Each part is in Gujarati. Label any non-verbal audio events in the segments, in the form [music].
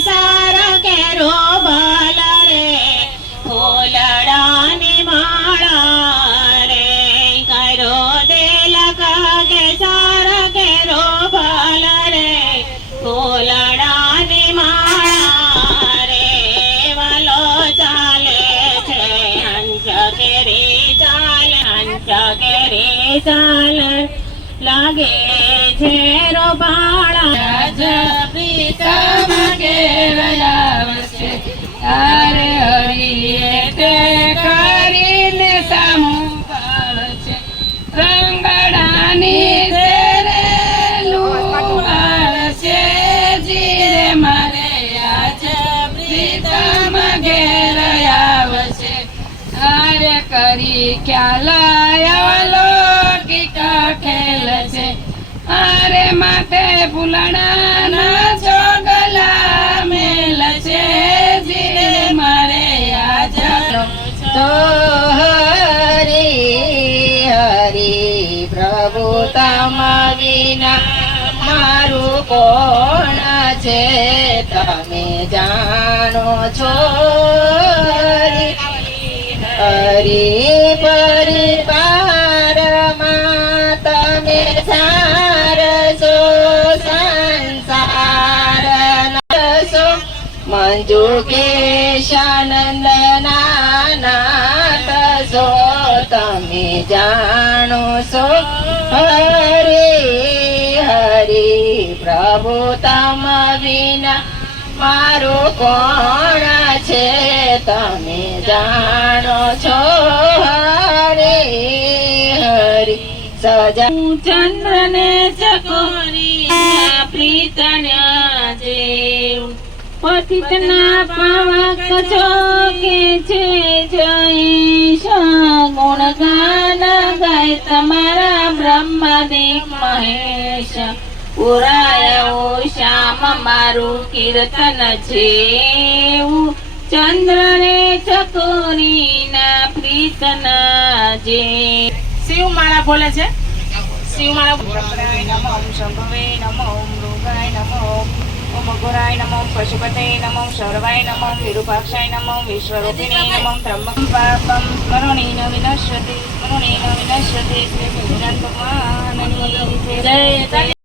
સાર કેરો બલ રે? ફૂલડાની માળા રે? કરો લગાવ કે સાર કેરો બલ રે? ફૂલડાની માળા રે? વાલો ચાલે છે હંસ કેરી ચાલે હંસ કેરી ચાલ. લાગે છે રોબાળા પ્રીતમ વસે તારે હરિએ વિના કોણ છે? તમે જાણો છો? હરી હરી તમે સાર છો સંસાર નરસો. જાણો છો? હરે હરે, પ્રભુ તમ વિના મારો કોણ છે? તમે જાણો છો? હરે હરે, સજા ચંદ્રને ચકોરી પ્રીતણ્યા જેવું પતિતના પાવક છો છે જય ગુણ ગાન ગાય તમારા બ્રહ્મદેવ મહેશ. પુરાયો શ્યામ મારું કીર્તન છે ચંદ્ર ને ચકોરી ના પ્રીતના જે. શિવ માળા બોલે છે? શિવ માળા નમો શંભવે નમો ઓમ મૃગાય નમો ઓમ અઘોરાય નમો પશુપતે નમો વિરૂપાક્ષાય નમો વિશ્વરૂપિણી નમો ઓમ પાપમ સ્મરણેન વિનશ્યતિ સ્મરણેન વિનશ્યતિ શ્રી ભગવાન જય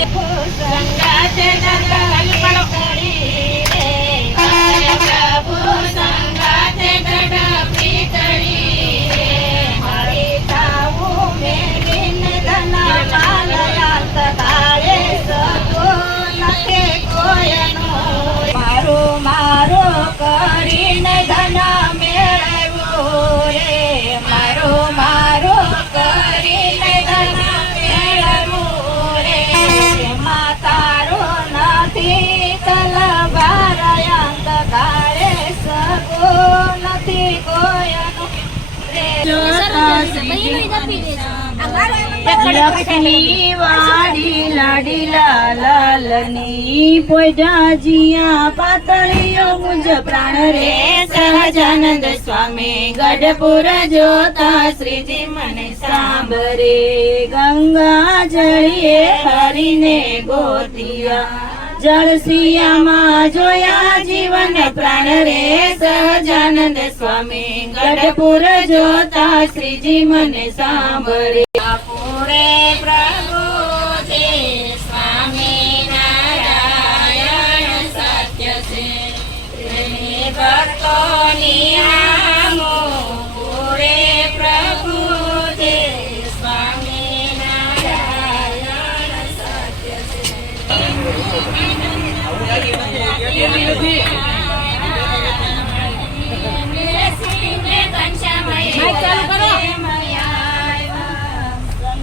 લાલની પોજાજિયા પાતળીઓ મુજ પ્રાણ રે. સહજાનંદ સ્વામી ગઢપુર જોતા શ્રીજી મને ગંગા જળીએ હરીને ગોતિયા. જળસિયામાં જોયા જીવન પ્રાણ રે સહજાનંદ સ્વામી. ગઢપુર જોતા શ્રીજી મને સાંભળે. પૂરે પ્રભુ સ્વામી નારાયણ સત્ય છે. ભક્તોની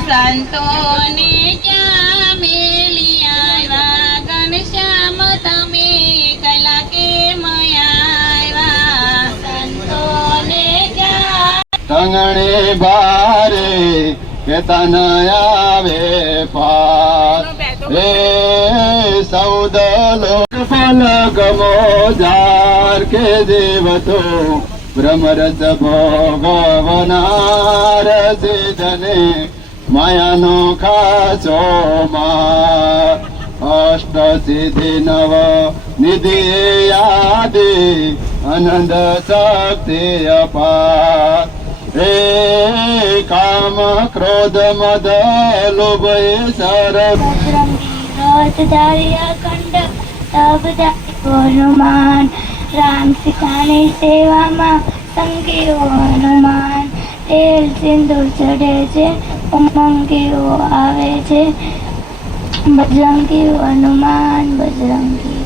સંતોને ક્યાં મેલી આવ્યા? ઘનશ્યામ તમે કલા કે મયા સંતોને ક્યાં? ટંગણે ભારે કે તન આવે પાર. રે સૌદ લોક ફલ ગમો જાર કે દેવતો ભ્રમરસ ભોગવનાર સિદ્ધને માયાનો ખાસો માર અષ્ટ સિદ્ધિ નવ નિધિ યાદે આનંદ શક્તિ અપાર હે કામ ક્રોધ મદ લોભ સર ખંડ તબ હનુમાન રામ સીતાની સેવામાં સંગીઓ હનુમાન તેલ, સિંદૂર ચડે છે, ઉમંગીઓ આવે છે. બજરંગી હનુમાન બજરંગી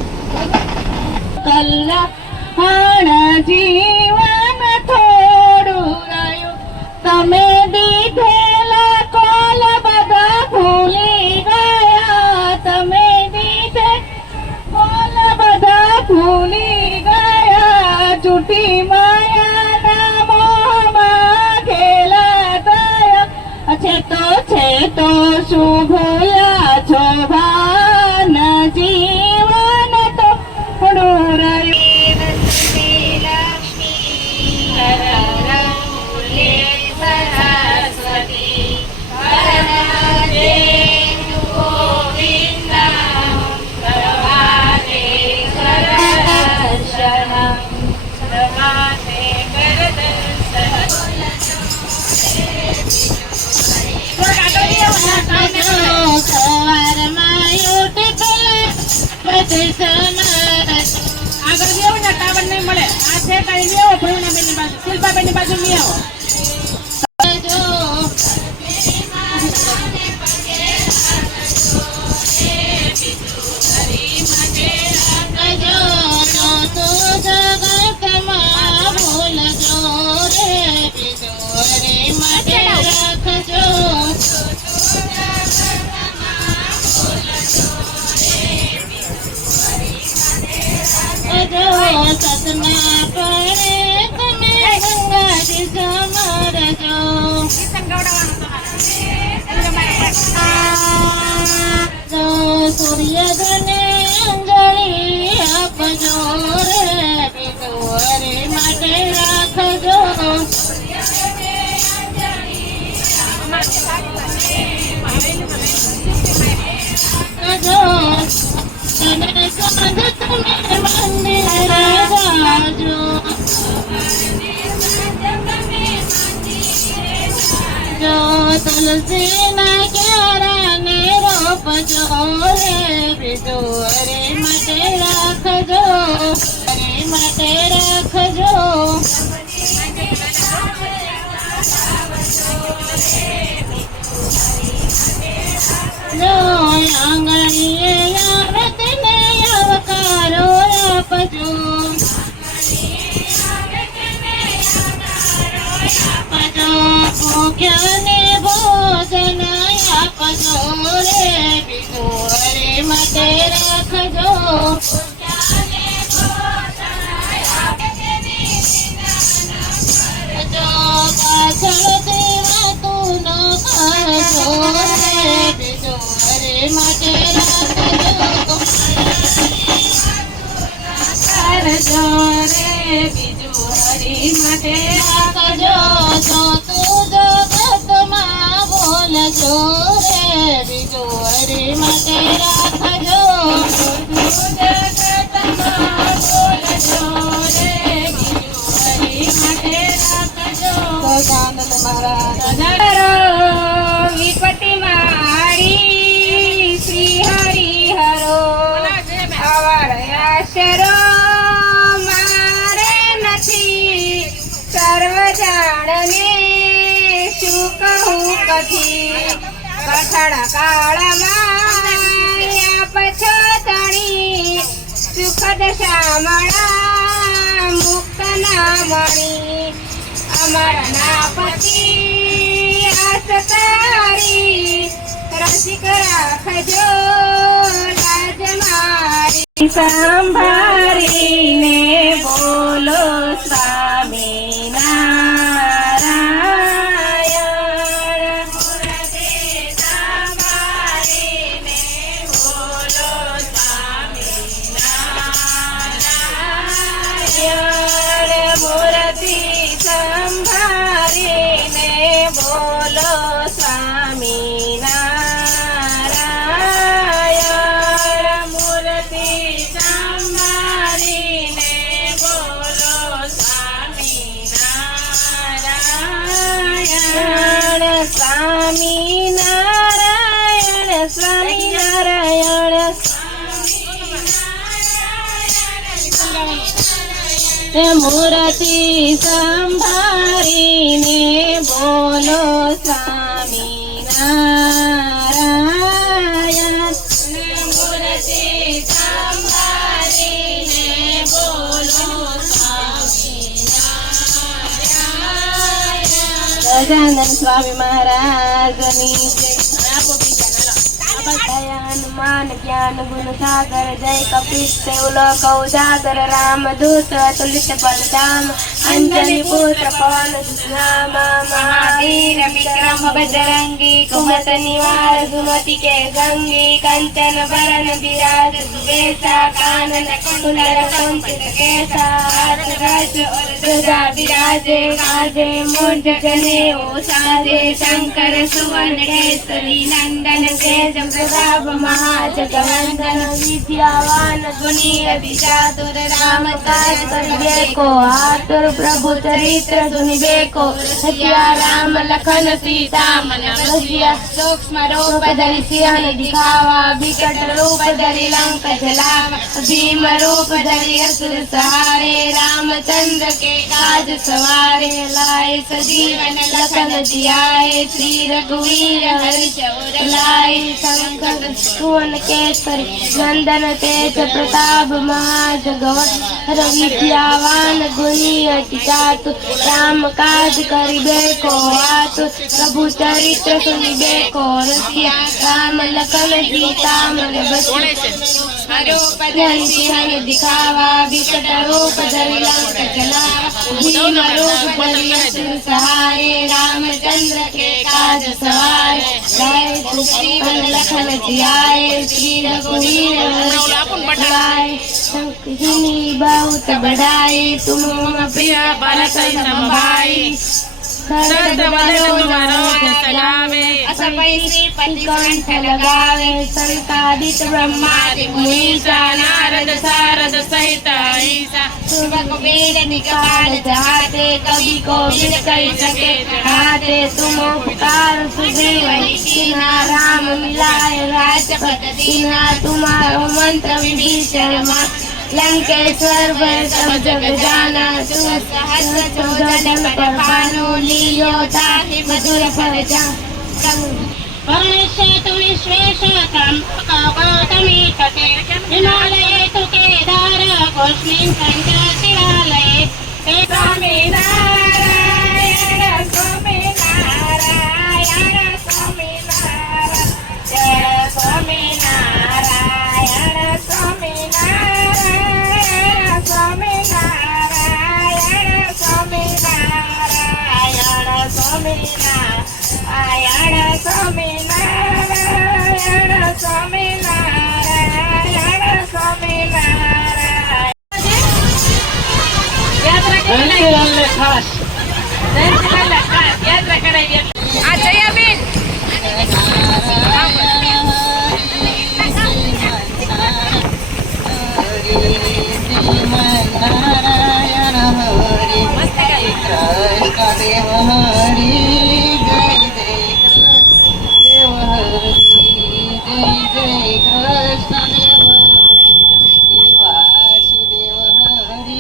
કલ્યાણ જીવન થોડું રહ્યું તમે દીધેલા બાજુ શિલ્પાબેનની બાજુ સૂર્યધને અંજલિ આપજો રે પિતોરે માટે રાખજો જો તને સાંજ તમે મંદિરે જાજો જો તુલસીના ક્યારાને રોપજો રે બીજો અરે માટે રાખજો અરે માટે રાખજો આંગણીએ આવે તેને આવકારો આપજો આપજો માટે રાખજો જો પાછળથી વાતું ન કરજો રે બીજો અરે માટે રાખજો રે હરી માટે રાખજો તો તું જગતમાં બોલજો. જાણને શું કહું કથી? કઠણ કાળમાં પછતણી સુખદ શામળા મુક્ત ના મણી અમારા ના પતિ આસ તારી રસિક રાખજો લાજ મારી. સંભાળીને બોલો સ્વામી. મૂર્તિ સંભાળીને બોલો સ્વામી નારાયણ. મૂર્તિ સંભાળીને બોલો સજાનંદ સ્વામી મહારાજની જય. હનુમાન જ્ઞાન ગુણ સાગર, જય કપિત સેવલ કૌ જાગર રામ દૂત, તુલિત બલધામ અંજલિ પુત્ર પવન સુનામ મહાવીર વિક્રમ બજરંગી, કુમત નિવાર સુમતિ કે સંગી કંચન વરન વિરાજ સુવેશા કાનન કુંડલ કંચિત કેસા, હાથ રસ વિરાજે કાજે મૂર્જ જને ઓ સાજે, શંકર સુવર્ણ કેસરી નંદન તેજ પ્રતાપ મહાજગવંદન કો આતુર પ્રભુ ચરિત્ર સુની બેકો સત્યા રામ લખન સીતા મન સત્યા સૂક્ષ્મ રૂપ ધરી સિંહ દિખાવા. વિકટ રૂપ ધરી લંક જલાવા. ભીમ રૂપ ધરી અસુર સહારે. રામચંદ્ર કે કાજ સવારે. લાય સજીવન લખન જિયાય શ્રી રઘુવીર હરિ લાય શંકર भुवनकेश्वरि नन्दनतेज प्रताप महाजगव रविद्यावान् गुणी अति चातु रामकाज करिबे को आतु प्रभु चरित्र सुनिबे को रसिया राम लखन सीता मन बचन दिखावा विकट रूप धरिला कचला भीम रूप धरिया सहारे रामचंद्र के काज सवार राय लखन जियाए बहुत बडाई तुम प्रिय बालक नम भाई લગાવે સવિતાદિત બ્રહ્માદિ મુનીશા નારદ સારદ સહિત ઈશા સુરકબેર રામ મિલાય રાજપત તુમારો મંત્ર વિભીષણ લંકેશ્વર વૈષ્ણવ જગજાના તું સહસ્ર ચોજન પરપાનો લીયો તાહી મધુર ફરજા વર્ણશ્ય તુષ્વેશ કામકૌતમી તતે હિમાલયે તુ કેદાર ઘોષ્મીન પંચાતિરાલયે હે સ્વામી નારાયણ સ્વામી નારાયણ સ્વામી జయ జయ కృష్ణదేవ వాసుదేవ హరి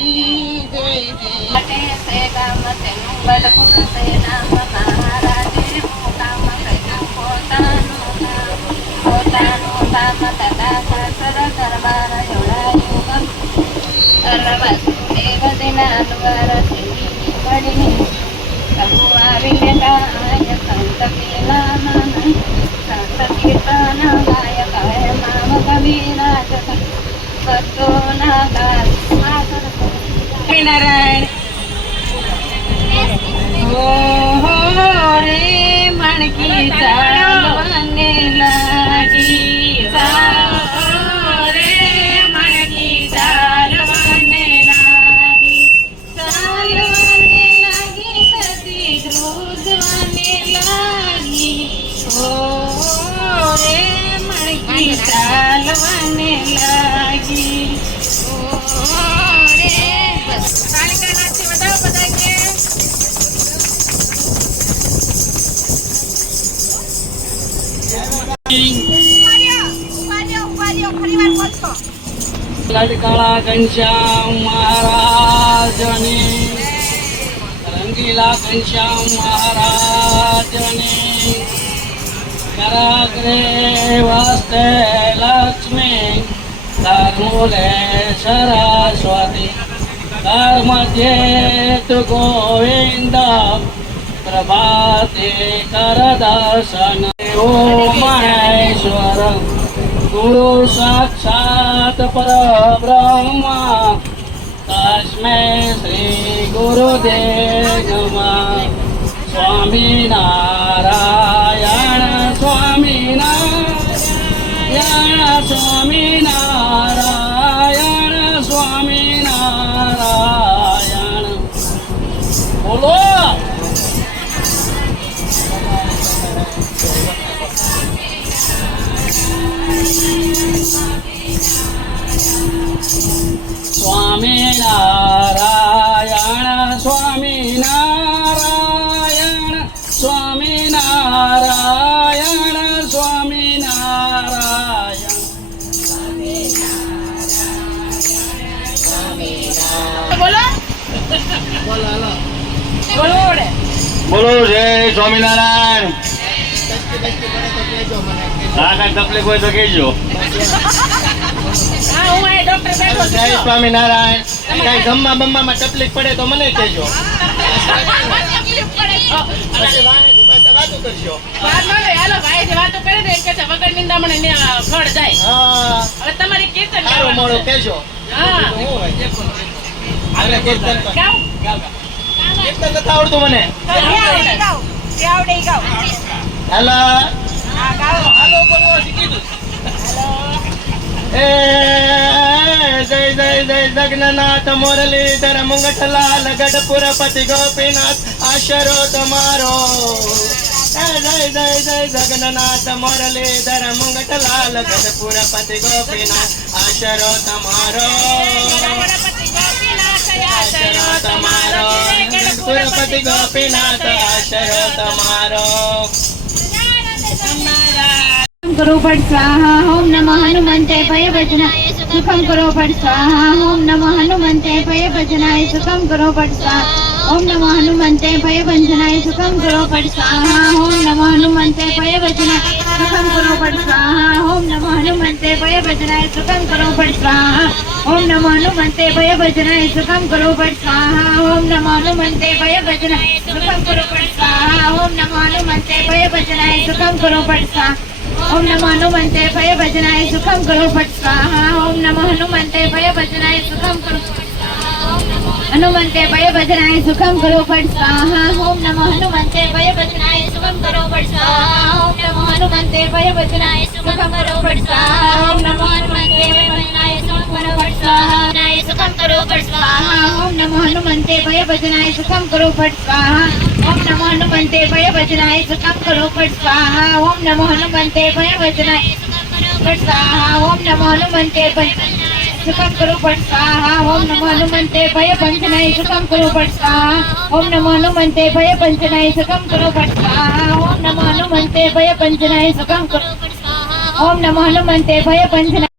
జయ జయ శ్రీరామ తెలంగళపుర శ్రీరామ మహారాజే భూతామ సైతం పోతాను పోతాను తామ తదా సర దర్బార పడిని ప్రభువారి సంత పిలానా ગાય કહે નામ કબીરા જતા સતો ના ગાય સ્વામિનારાયણ હો હો રે મણકી ચાલવાને લડકાળા ઘનશ્યામ મહારાજની રંગીલા ઘનશ્યામ મહારાજની, કરાગ્રે વસ્તે લક્ષ્મી, ધર્મુલે સરસ્વતી, ધર્મધ્યે તુ ગોવિંદ, પ્રભાતે કરદર્શન ઓ મહેશ્વર ગુરુ સાક્ષાત પરબ્રહ્મ તસ્મે શ્રી ગુરુદેવ નમઃ સ્વામિનારાયણ સ્વામિનારાયણ સ્વામિનારાયણ સ્વામિનારાયણ સ્વામિનારાયણ સ્વામિનારાયણ સ્વામિનારાયણ. બોલો. બોલો રે બોલો જય સ્વામિનારાયણ. હા કાંઈ તકલીફ હોય તો કહેજો. [laughs] હા હું અહીં ડોક્ટર બેઠો જય સ્વામિનારાયણ. કાંઈ જમવા બમવામાં તકલીફ પડે તો મને કહેજો. વાતો કરજો. વાત હાલો કરે ને, કે વગર નિંદા મને ફળ જાય. હવે તમારી કીર્તન મોડું કહેજો. હા. કીર્તન કીર્તન નથી આવડતું મને. આવડે. હાલો. હાલો બોલવો શીખી દઉં. જય જગન્નાથ મુરલીધર મુંગઠલાલ ગઢપુર, પતિ ગોપીનાથ, આશરો તમારો. જય જય જય, જગન્નાથ મુરલીધર મુંગઠલાલ ગઢપુર, પતિ ગોપીનાથ, આશરો તમારો. આશરો તમારો. ગઢપુર, પતિ ગોપીનાથ, આશરો તમારો. करो पट स्वाहा ओम नमः हनुमन्ते भय भजनाय सुखम करो पट स्वाहा ओम नमः हनुमन्ते भय भजनाय सुखम करो पट स्वाहा ओम नमः हनुमन्ते भय भंजनाय सुखम करो पट स्वाहा ओम नमः हनुमन्ते भय भजनाय सुखम करो पट स्वाहा ओम नमः हनुमन्ते भय भजनाय सुखम करो पट स्वाहा ओम नमः हनुमन्ते भय भजनाय सुखम करो पट स्वाहा ओम नमः हनुमन्ते भय भजनाय सुखम करो पट स्वाहा ओम नमः हनुमन्ते भय भजनाय सुखम करो पट स्वाहा ఓం నమ హనుమంతే భయ భజనాయ సుఖం కరు భట్ స్వాహ. ఓం నమ హనుమంతే భయ భజనాయ సుఖం కరు హనుమంతే భయ భజనాయ సుఖం కరు భట్ స్వాహ. ఓం నమ హనుమంతే భయ భజనాయ సుఖం కరు భట్ స్వాహ. ఓం నమ హనుమంతే భయ భజనాయ సుఖం కరు భట్ స్వాహ. સ્વાહા ઓમ નમો હનુમંતે ભય ભજનાય સુખમ કરો ફટ સ્વાહા ઓમ નમો હનુમંતે ભય ભજનાય સુખમ કરો ફટ સ્વાહા ઓમ નમો હનુમંતે ભય ભજનાય ફટ સ્વાહા ઓમ નમો હનુમંતે પંચનાય સુખમ કરો ફટ સ્વાહા ઓમ નમો હનુમંતે ભય પંચનાય સુખમ કરો ફટ સ્વાહા ઓમ નમો હનુમંતે ભય પંચનાય